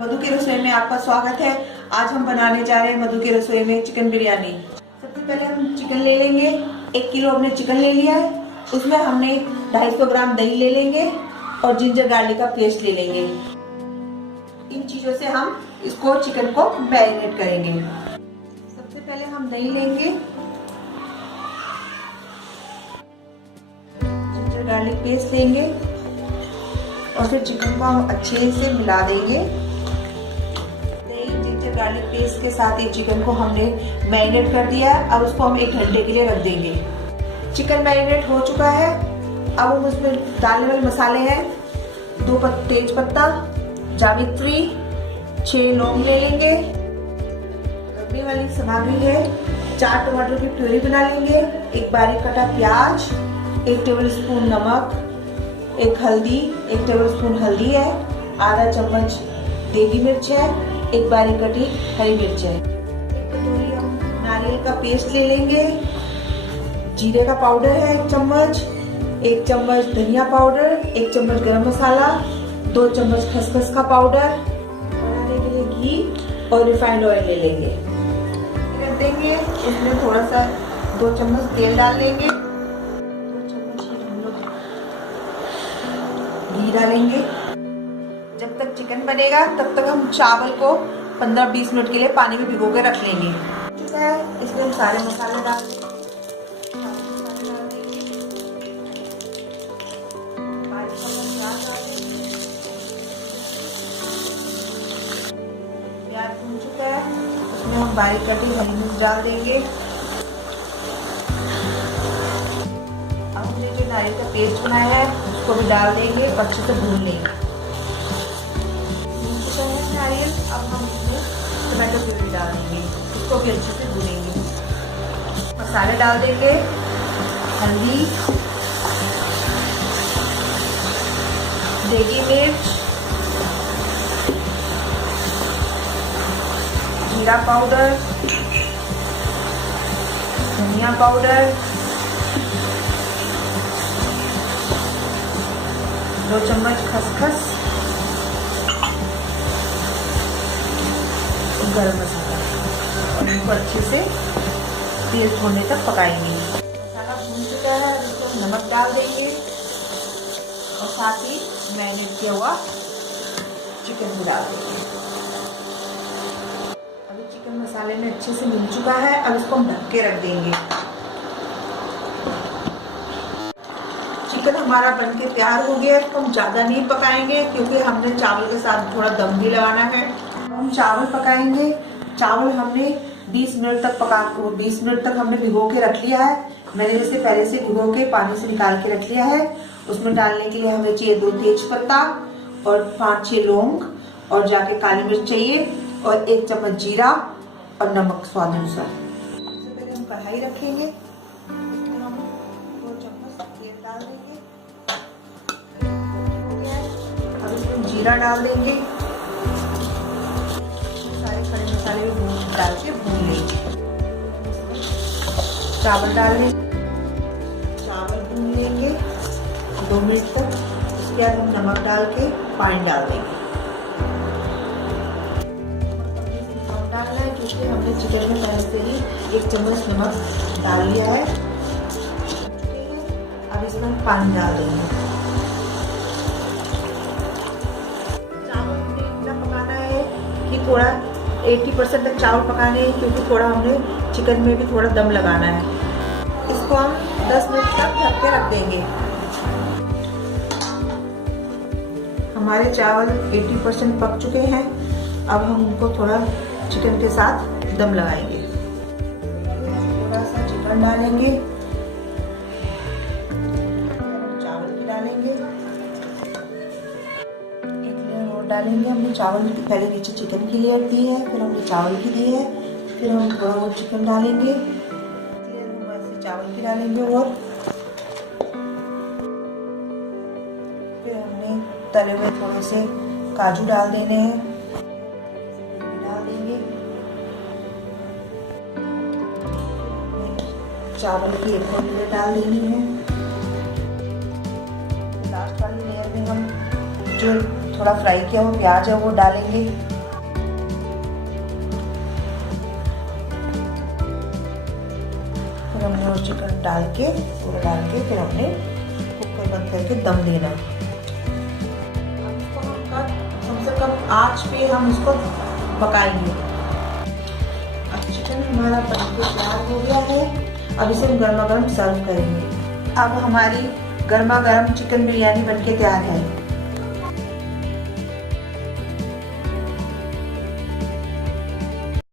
मधु की रसोई में आपका स्वागत है। आज हम बनाने जा रहे हैं मधु की रसोई में चिकन बिरयानी। सबसे पहले हम चिकन ले लेंगे। 1 किलो हमने चिकन ले लिया है। उसमें हमने 250 ग्राम दही ले लेंगे और जिंजर गार्लिक का पेस्ट ले लेंगे। इन चीजों से हम इसको चिकन को मैरिनेट करेंगे। सबसे पहले हम दही लेंगे, जिंजर गार्लिक पेस्ट लेंगे और फिर चिकन को हम अच्छे से मिला देंगे। जिंजर गार्लिक पेस्ट के साथ ये चिकन को हमने मैरिनेट कर दिया। अब उसको हम 1 घंटे के लिए रख देंगे। चिकन मैरिनेट हो चुका है। अब हम उसमें डालने वाले मसाले हैं 2 तेज पत्ता, जावित्री, 6 लौंग ले लेंगे। रखने वाली सामग्री है 4 टमाटर की प्यूरी बना लेंगे, 1 बारीक कटा प्याज, 1 टेबलस्पून नमक, 1 हल्दी, 1 टेबलस्पून हल्दी है, आधा चम्मच देगी मिर्च है, 1 बारीक कटी हरी मिर्च है। 1 कटोरी हम नारियल का पेस्ट ले लेंगे। जीरे का पाउडर है 1 चम्मच, 1 चम्मच धनिया पाउडर, 1 चम्मच गरम मसाला, 2 चम्मच खसखस का पाउडर, बनाने के लिए घी और रिफाइंड ऑयल ले लेंगे। रख देंगे। उसमें थोड़ा सा 2 चम्मच तेल डाल लेंगे, 2 चम्मच हम लोग घी डालेंगे। जब तक चिकन बनेगा तब तक हम चावल को 15-20 मिनट के लिए पानी में भिगो के रख लेंगे। इसमें हम सारे मसाले डाल देंगे। प्याज भून चुका है, उसमें हम बारीक कटी हरी मिर्च डाल देंगे। अब हमने जो नारियल का पेस्ट बनाया है उसको भी डाल देंगे और अच्छे से भून लेंगे। भून चुका है नारियल। अब हम इसमें टमाटो प्यूरी डाल देंगे, उसको भी अच्छे से भूनेंगे। मसाले डाल देंगे, हल्दी, देगी मिर्च, जीरा पाउडर, धनिया पाउडर, 2 चम्मच खसखस, गरम मसाला और इनको अच्छे से तेल छोड़ने तक पकाएंगे। मसाला भून चुका है, इसको नमक डाल देंगे और साथ ही मैरिनेट किया हुआ चिकन भी डाल देंगे। अभी चिकन मसाले में अच्छे से मिल चुका है। अब इसको हम ढक के रख देंगे। चिकन हमारा बनके तैयार हो गया है। इसको हम ज़्यादा नहीं पकाएंगे क्योंकि हमने चावल के साथ थोड़ा दम भी लगाना है। हम चावल पकाएंगे। चावल हमने 20 मिनट तक हमने भिगो के रख लिया है। मैंने जैसे पहले से भिगो के पानी से निकाल के रख लिया है। उसमें डालने के लिए हमें चाहिए 2 तेज पत्ता और 5-6 लौंग और जाके काली मिर्च चाहिए और 1 चम्मच जीरा और नमक स्वाद अनुसार। सबसे पहले हम कढ़ाई रखेंगे, इसमें हम 2 चम्मच तेल डाल देंगे। अब इसमें जीरा डाल देंगे, सारे खड़े मसाले भी डाल के भून लेंगे। चावल डाल लेंगे, चावल भून लेंगे 2 मिनट तक। उसके बाद हम नमक डाल के पानी डाल देंगे। नमक डालना है क्योंकि हमने चिकन में पहले से ही 1 चम्मच नमक डाल लिया है। अब इसमें पानी डाल देंगे। चावल हमने इतना पकाना है कि थोड़ा 80% तक चावल पकाने हैं क्योंकि थोड़ा हमने चिकन में भी थोड़ा दम लगाना है। इसको हम 10 मिनट तक ढक के रख देंगे। हमारे चावल 80% पक चुके हैं। अब हम उनको थोड़ा चिकन के साथ दम लगाएंगे। थोड़ा सा चिकन डालेंगे, चावल भी डालेंगे, 1 लेयर और डालेंगे। हमने चावल की पहले नीचे चिकन की लेयर दी है, फिर हमने चावल की दी है, फिर हम थोड़ा और चिकन डालेंगे, चावल की डालेंगे और फिर हमने तले हुए थोड़े से काजू डाल देने हैं, डाल देंगे। चावल की एक और लेयर डाल देनी है। लास्ट वाली लेयर में हम जो थोड़ा फ्राई किया हुआ प्याज है वो डालेंगे। हमने और चिकन डाल के पूरा डाल के फिर हमने कुकर बंद करके दम देना। अब इसको हम कम से कम आंच पे हम इसको पकाएंगे। अब चिकन हमारा बनके तैयार हो गया है। अब इसे हम गर्मा गर्म सर्व करेंगे। अब हमारी गर्मा गर्म चिकन बिरयानी बनके तैयार है।